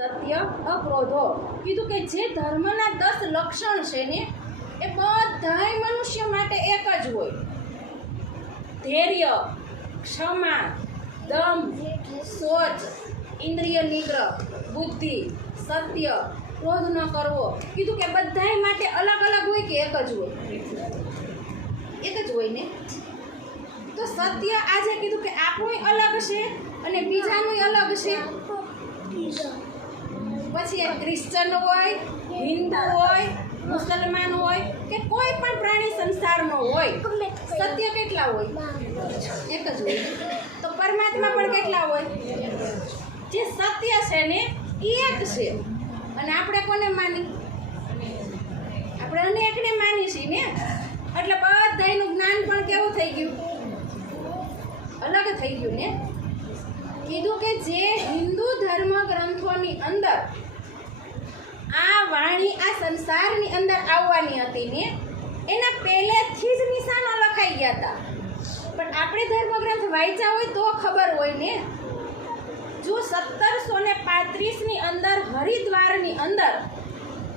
સત્ય અક્રોધો કીધું કે જે ધર્મના 10 લક્ષણ છે ને એ બધાય મનુષ્ય માટે એક જ હોય. ધૈર્ય, ક્ષમા, દમ, શૌચ, ઇન્દ્રિય નિગ્રહ, બુદ્ધિ, સત્ય, ક્રોધ ન કરવો. કીધું કે બધાય માટે અલગ અલગ હોય કે એક જ હોય? એક જ હોય ને. તો સત્ય આજે કીધું કે આપણું અલગ છે અને બીજાનું અલગ છે. પછી એ ક્રિશ્ચન હોય, હિન્દુ હોય, મુસલમાન હોય કે કોઈ પણ પ્રાણી સંસારનો હોય, સત્ય કેટલા હોય? એક જ હોય. તો પરમાત્મા પણ કેટલા હોય? જે સત્ય છે ને એ એક છે. અને આપણે કોને માની? આપણે અનેકને માની છીએ ને. એટલે બધાયનું જ્ઞાન પણ કેવું થઈ ગયું? અલગ થઈ ગયું ને. કીધું કે જે હિન્દુ ધર્મ ગ્રંથોની અંદર આ વાણી આ સંસારની અંદર આવવાની હતી ને એના પહેલેથી જ નિશાનો લખાઈ ગયા હતા. પણ આપણે ધર્મગ્રંથ વાંચ્યા હોય તો ખબર હોય ને. જો 1735ની અંદર હરિદ્વારની અંદર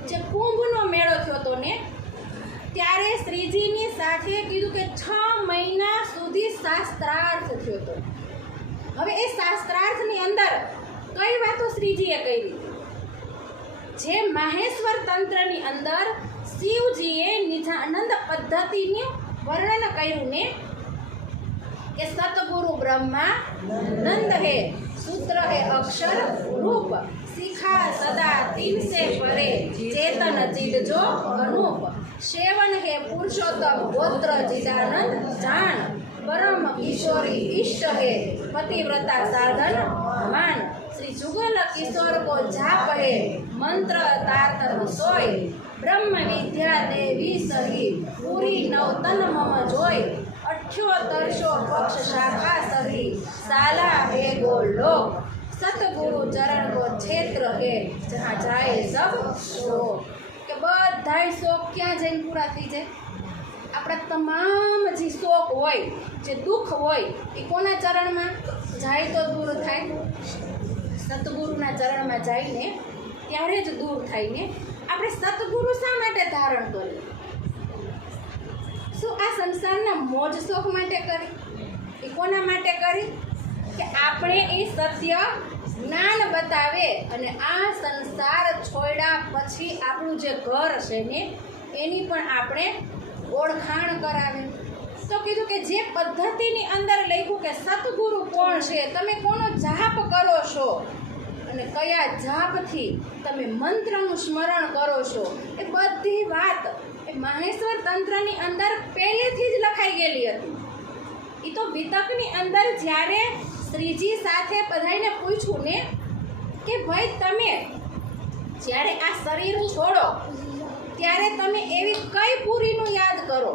જે કુંભનો મેળો થયો હતો ને ત્યારે શ્રીજીની સાથે કીધું કે 6 મહિના સુધી શાસ્ત્રાર્થ થયો હતો. હવે એ શાસ્ત્રાર્થની અંદર કઈ વાતો શ્રીજીએ કરી? જે માહેશ્વર તંત્રની અંદર શિવજીએ નિજાનંદ પદ્ધતિનું વર્ણન કર્યું ને કે સતગુરુ બ્રહ્મા નંદ હે, સૂત્ર હે અક્ષર રૂપ, શિખા સદા તીન સે પરે, ચેતન ચિદ જો અનુપ, સેવન હે પુરુષોત્તમ ગોત્ર ચિદાનંદ જાણ, પરમ કિશોરી ઈષ્ટ હે પતિવ્રતા સાધન માન, શ્રી જુગલ કિશોર કો જાપ હે મંત્ર તારતન સોય, બ્રહ્મ વિદ્યા દેવી સહી પૂરી નવતન મમ જોય, 78 પક્ષ શાખા સહી સાલા હે ગોલોક, સતગુરુ ચરણ કો ક્ષેત્ર હે જहाँ જાય સબ શોક. કે બધાય શોક ક્યાં જઈને પૂરા થઈ જાય? આપણા તમામ જે શોક હોય, જે દુઃખ હોય એ કોના ચરણમાં જાય તો દૂર થાય? સતગુરુના ચરણમાં જઈને ત્યારે જ દૂર થાય ને. આપણે સતગુરુ શા માટે ધારણ કરીએ? શું આ સંસારના મોજ શોખ માટે કરી? એ કોના માટે કરી? કે આપણે એ સત્ય જ્ઞાન બતાવે અને આ સંસાર છોડ્યા પછી આપણું જે ઘર છે ને એની પણ આપણે ઓળખાણ કરાવે. તો કીધું કે જે પદ્ધતિની અંદર લખ્યું કે સતગુરુ કોણ છે, તમે કોનો જાપ કરો છો અને કયા જાપથી તમે મંત્રનું સ્મરણ કરો છો, એ બધી વાત એ માહેશ્વર તંત્રની અંદર પહેલેથી જ લખાઈ ગયેલી હતી. એ તો વિતકની અંદર જ્યારે શ્રીજી સાથે બધાને પૂછ્યું ને કે ભાઈ તમે જ્યારે આ શરીર છોડો ત્યારે તમે એવી કઈ પુરીનું યાદ કરો,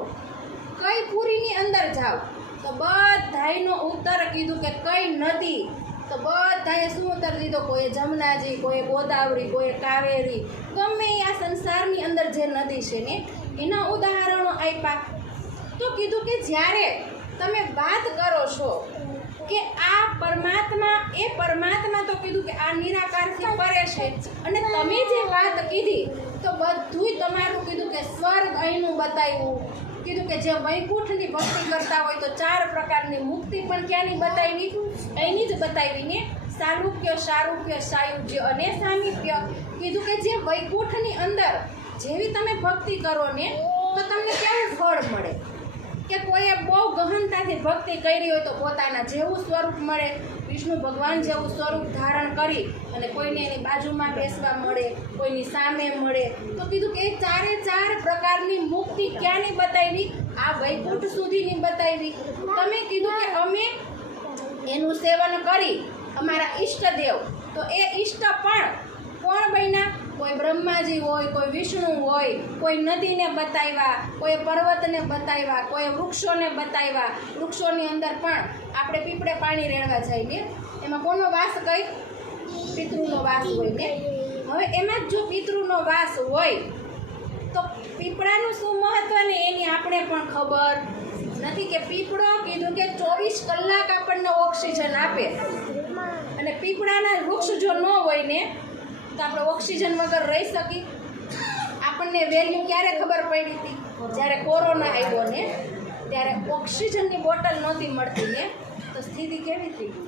કઈ પુરીની અંદર જાઓ? તો બધાયનો ઉત્તર કીધું કે કઈ નદી. તો બધાએ શું ઉત્તર દીધો? કોઈ જમનાજી, કોઈ ગોદાવરી, કોઈ કાવેરી, ગમે આ સંસારની અંદર જે નદી છે ને એના ઉદાહરણો આપ્યા. તો કીધું કે જ્યારે તમે વાત કરો છો કે આ પરમાત્મા, એ પરમાત્મા તો કીધું કે આ નિરાકારથી પરે છે અને તમે જે વાત કીધી તો બધુંય તમારું કીધું કે સ્વર્ગ અહીંનું બતાવ્યું. કીધું કે જે વૈકુંઠની ભક્તિ કરતા હોય તો 4 પ્રકારની મુક્તિ પણ ક્યાંની બતાવી? અહીંની જ બતાવી ને. સારૂપ્ય, સારૂપ્ય, સાયુજ્ય અને સામીપ્ય. કીધું કે જે વૈકુંઠની અંદર જેવી તમે ભક્તિ કરો ને તો તમને કેવું ફળ મળે? કે કોઈએ બહુ ગહનતાથી ભક્તિ કરી હોય તો પોતાના જેવું સ્વરૂપ મળે, વિષ્ણુ ભગવાન જેવું સ્વરૂપ ધારણ કરી અને કોઈને એની બાજુમાં બેસવા મળે, કોઈની સામે મળે. તો કીધું કે 4 પ્રકારની મુક્તિ ક્યાંની બતાવી? આ વૈકુંઠ સુધીની બતાવી. તમે કીધું કે અમે એનું સેવન કરી અમારા ઈષ્ટદેવ, તો એ ઈષ્ટ પણ કોણ બન્યા? કોઈ બ્રહ્માજી હોય, કોઈ વિષ્ણુ હોય, કોઈ નદીને બતાવ્યા, કોઈ પર્વતને બતાવ્યા, કોઈ વૃક્ષોને બતાવ્યા. વૃક્ષોની અંદર પણ આપણે પીપળે પાણી રેડવા જઈએ, એમાં કોનો વાસ? કઈ? પિતૃનો વાસ હોય ને. હવે એમાં જો પિતૃનો વાસ હોય તો પીપળાનું શું મહત્વ ને એની આપણે પણ ખબર નથી. કે પીપળો કીધું કે 24 કલાક આપણને ઓક્સિજન આપે અને પીપળાના વૃક્ષ જો ન હોય ને તો આપણે ઓક્સિજન વગર રહી શકી? આપણને વેલ્યુ ક્યારે ખબર પડી હતી? જ્યારે કોરોના આવ્યો ને ત્યારે ઓક્સિજનની બોટલ નહોતી મળતી ને, તો સ્થિતિ કેવી થઈ ગઈ?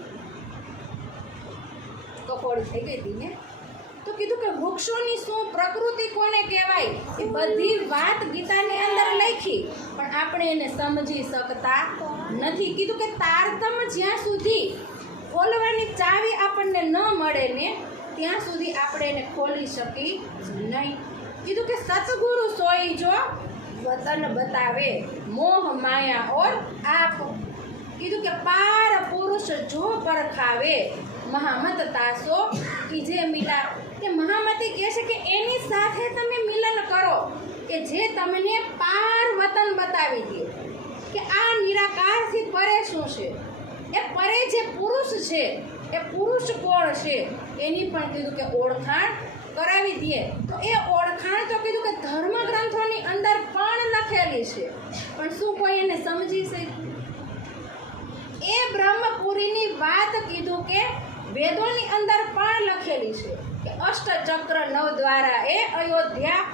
કફોડી થઈ ગઈ હતી ને. તો કીધું કે વૃક્ષોની શું, પ્રકૃતિ કોને કહેવાય, એ બધી વાત ગીતાની અંદર લખી, પણ આપણે એને સમજી શકતા નથી. કીધું કે તારતમ જ્યાં સુધી ખોલવાની ચાવી આપણને ન મળે ને ત્યાં સુધી આપણે એને ખોલી શકી નહીં. કીધું કે સતગુરુ સોઈ જો વતન બતાવે, મોહ માયા ઓર આપ. કીધું કે પાર પુરુષ જો પરખાવે, મહામત તાસો કીજે મિલા. કે મહામતી કહે છે કે એની સાથે તમે મિલન કરો કે જે તમને પાર વતન બતાવી દે, કે આ નિરાકારથી પરે શું છે, એ પરે જે પુરુષ છે એ પુરુષ કોણ છે એની પણ કીધું કે ઓળખાણ કરાવી દે. તો એ ઓળખાણ તો કીધું કે ધર્મ ગ્રંથોની અંદર પણ લખેલી છે, પણ શું કોઈ એને સમજી શક્યું? એ બ્રહ્મપુરીની વાત કીધું કે વેદોની અંદર પણ લખેલી છે કે અષ્ટચક્ર નવ દ્વારા એ અયોધ્યા.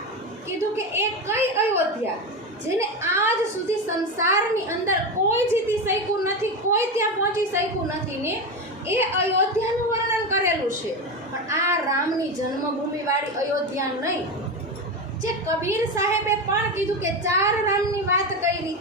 કીધું કે એ કઈ અયોધ્યા જેને આજ સુધી સંસારની અંદર કોઈ જીતી શક્યું નથી, કોઈ ત્યાં પહોંચી શક્યું નથી ને એ અયોધ્યાનું વર્ણન કરેલું છે. પણ આ રામની જન્મભૂમિવાળી અયોધ્યા નહીં, જે કબીર સાહેબે પણ કીધું કે 4 રામની વાત કરી.